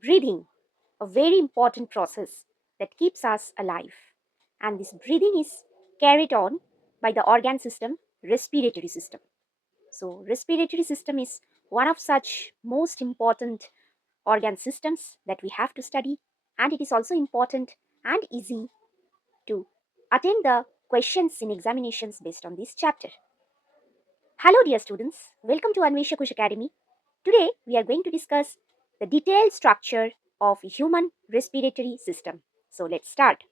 Breathing, a very important process that keeps us alive. And this breathing is carried on by the organ system, respiratory system. So, respiratory system is one of such most important organ systems that we have to study, and it is also important and easy to attend the questions in examinations based on this chapter. Hello, dear students. Welcome to Anvesha Kush Academy. Today, we are going to discuss the detailed structure of human respiratory system. So, let's start.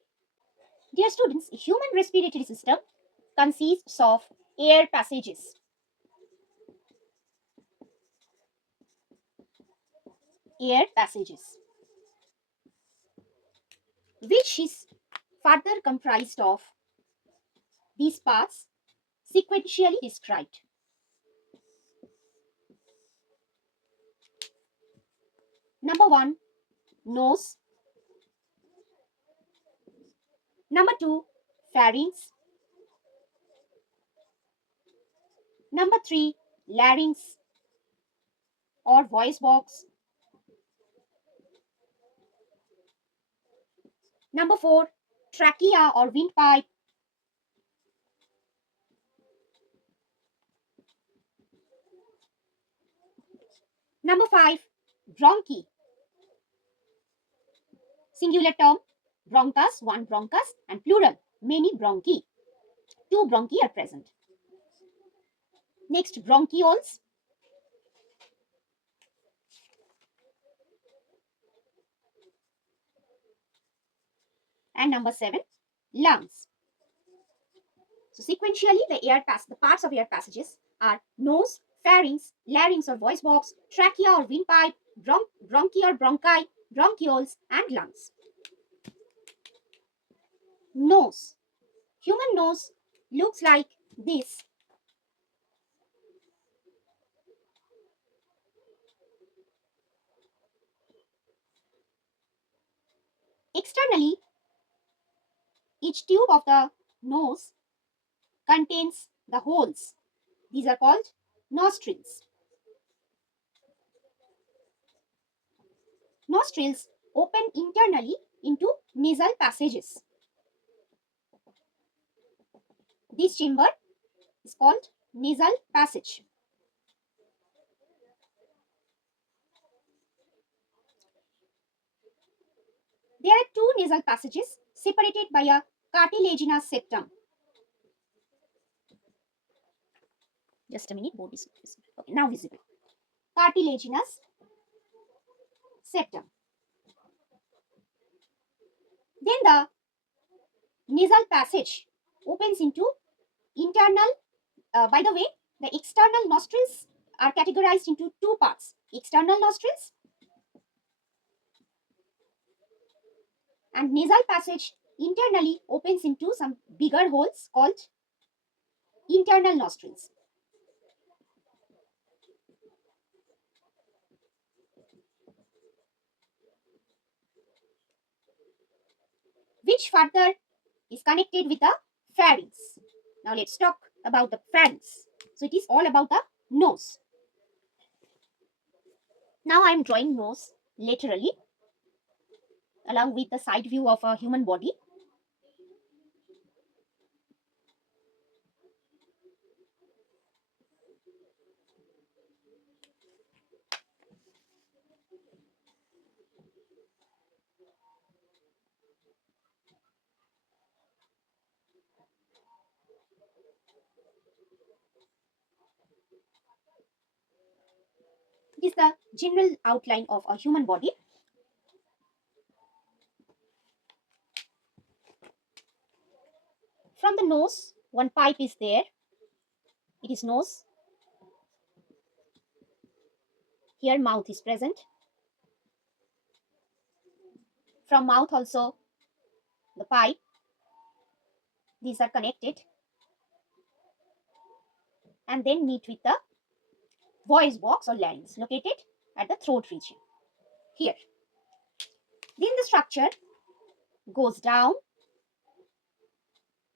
Dear students, human respiratory system consists of air passages. Air passages, which is further comprised of these parts sequentially described. Number 1, nose. Number 2, pharynx. Number 3, larynx or voice box. Number 4, trachea or windpipe. Number 5, bronchi. Singular term, bronchus, one bronchus, and plural, many bronchi. Two bronchi are present. Next, bronchioles. And number 7, lungs. So sequentially, the parts of air passages are nose, pharynx, larynx or voice box, trachea or windpipe, bronchi or bronchi, bronchioles, and lungs. Nose. Human nose looks like this. Externally, each tube of the nose contains the holes. These are called nostrils. Nostrils open internally into nasal passages. This chamber is called nasal passage. There are two nasal passages separated by a cartilaginous septum. Just a minute, board is visible. Okay, now visible. Cartilaginous septum. Then the nasal passage opens into internal. By the way, the external nostrils are categorized into two parts. External nostrils and nasal passage internally opens into some bigger holes called internal nostrils. Which further is connected with the pharynx. Now let's talk about the pharynx. So it is all about the nose. Now I am drawing nose laterally along with the side view of a human body. It is the general outline of a human body. From the nose, one pipe is there. It is nose. Here mouth is present. From mouth also the pipe. These are connected and then meet with the voice box or larynx located at the throat region. Here. Then the structure goes down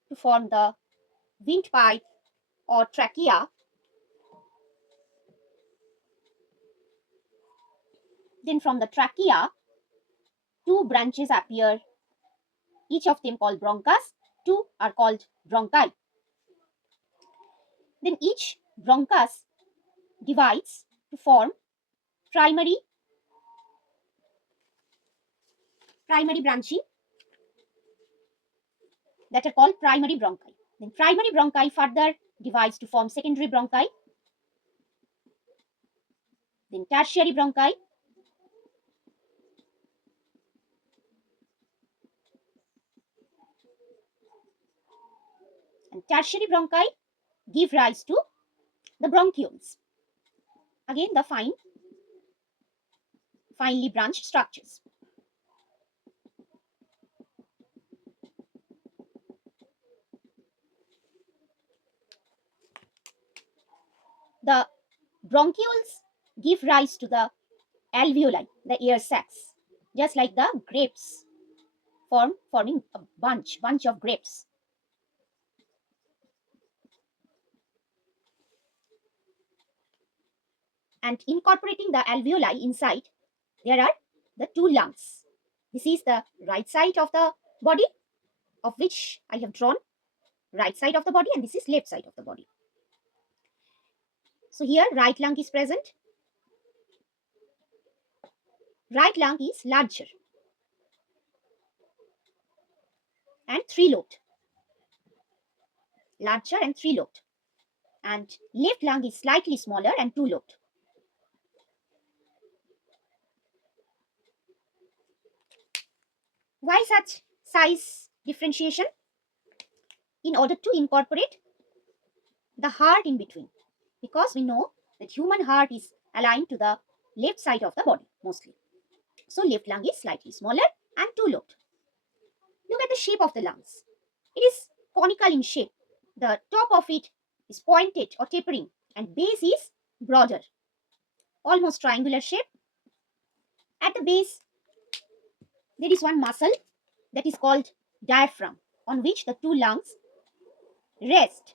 to form the windpipe or trachea. Then from the trachea, two branches appear, each of them called bronchus. Two are called bronchi. Then each bronchus divides to form primary branching that are called primary bronchi. Then primary bronchi further divides to form secondary bronchi, then tertiary bronchi, and tertiary bronchi give rise to the bronchioles. Again, the finely branched structures. The bronchioles give rise to the alveoli, the air sacs, just like the grapes forming a bunch of grapes. And incorporating the alveoli inside, there are the two lungs. This is the right side of the body, of which I have drawn right side of the body, and this is left side of the body. So here right lung is present. Right lung is larger and three-lobed. Larger and three-lobed. And left lung is slightly smaller and two-lobed. Why such size differentiation? In order to incorporate the heart in between, because we know that human heart is aligned to the left side of the body mostly. So left lung is slightly smaller and two-lobed. Look at the shape of the lungs. It is conical in shape. The top of it is pointed or tapering, and base is broader, almost triangular shape. At the base, there is one muscle that is called diaphragm, on which the two lungs rest.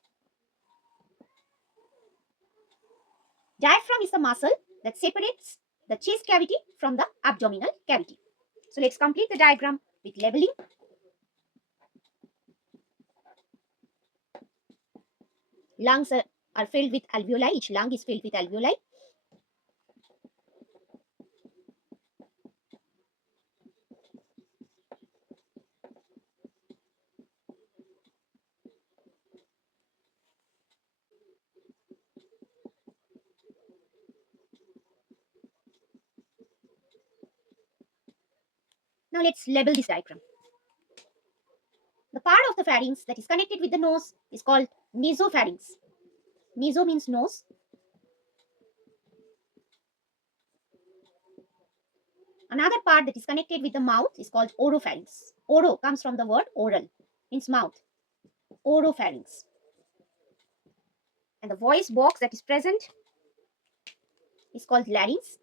Diaphragm is the muscle that separates the chest cavity from the abdominal cavity. So let's complete the diagram with leveling. Lungs are filled with alveoli. Each lung is filled with alveoli. Now let's label this diagram. The part of the pharynx that is connected with the nose is called nasopharynx. Naso means nose. Another part that is connected with the mouth is called oropharynx. Oro comes from the word oral, means mouth. Oropharynx. And the voice box that is present is called larynx.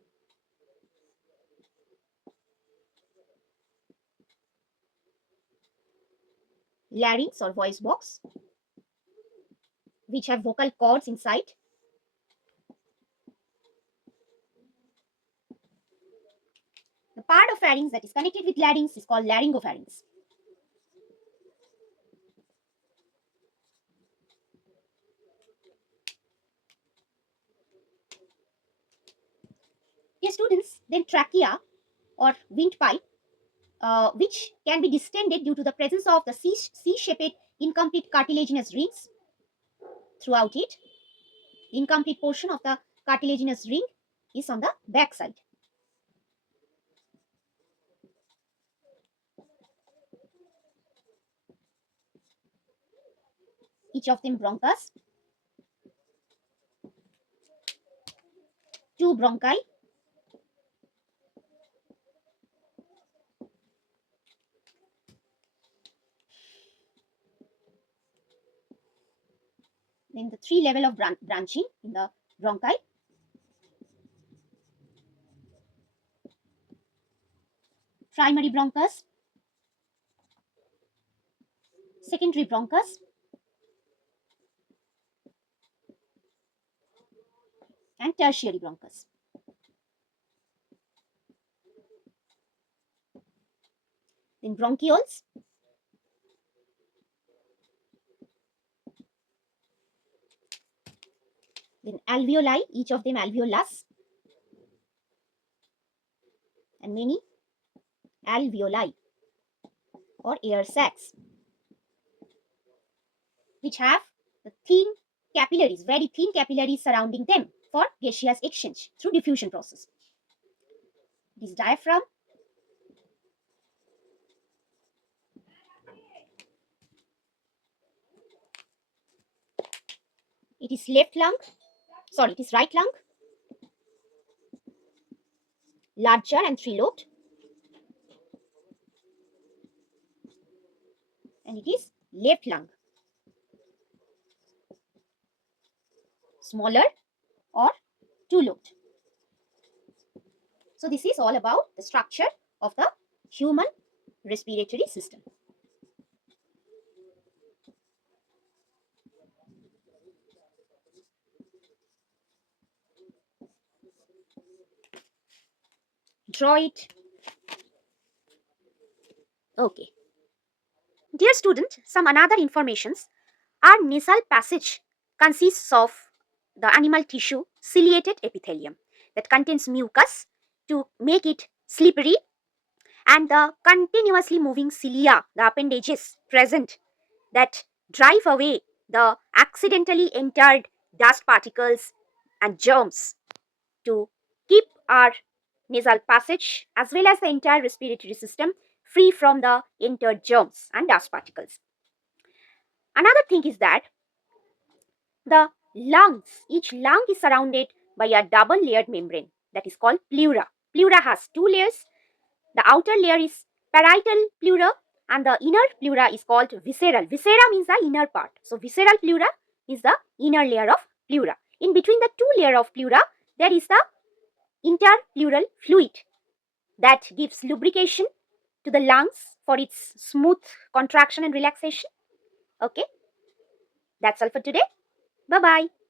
Larynx or voice box, which have vocal cords inside. The part of pharynx that is connected with larynx is called laryngopharynx. Dear students, then trachea or windpipe, which can be distended due to the presence of the C-shaped incomplete cartilaginous rings throughout it. The incomplete portion of the cartilaginous ring is on the back side. Each of them bronchus, two bronchi, then the three level of branching in the bronchi. Primary bronchus, secondary bronchus, and tertiary bronchus. then bronchioles, then alveoli, each of them alveolus, and many alveoli or air sacs, which have the thin capillaries, very thin capillaries surrounding them for gaseous exchange through diffusion process. This diaphragm, it is it is right lung, larger and three-lobed, and it is left lung, smaller or two-lobed. So this is all about the structure of the human respiratory system. Draw it. Okay. Dear student, some another informations. Our nasal passage consists of the animal tissue ciliated epithelium that contains mucus to make it slippery, and the continuously moving cilia, the appendages present, that drive away the accidentally entered dust particles and germs to keep our nasal passage as well as the entire respiratory system free from the entered germs and dust particles. Another thing is that the lungs, each lung is surrounded by a double layered membrane that is called pleura. Pleura has two layers. The outer layer is parietal pleura and the inner pleura is called visceral. Viscera means the inner part. So visceral pleura is the inner layer of pleura. In between the two layers of pleura, there is the interpleural fluid that gives lubrication to the lungs for its smooth contraction and relaxation. Okay, that's all for today. Bye bye.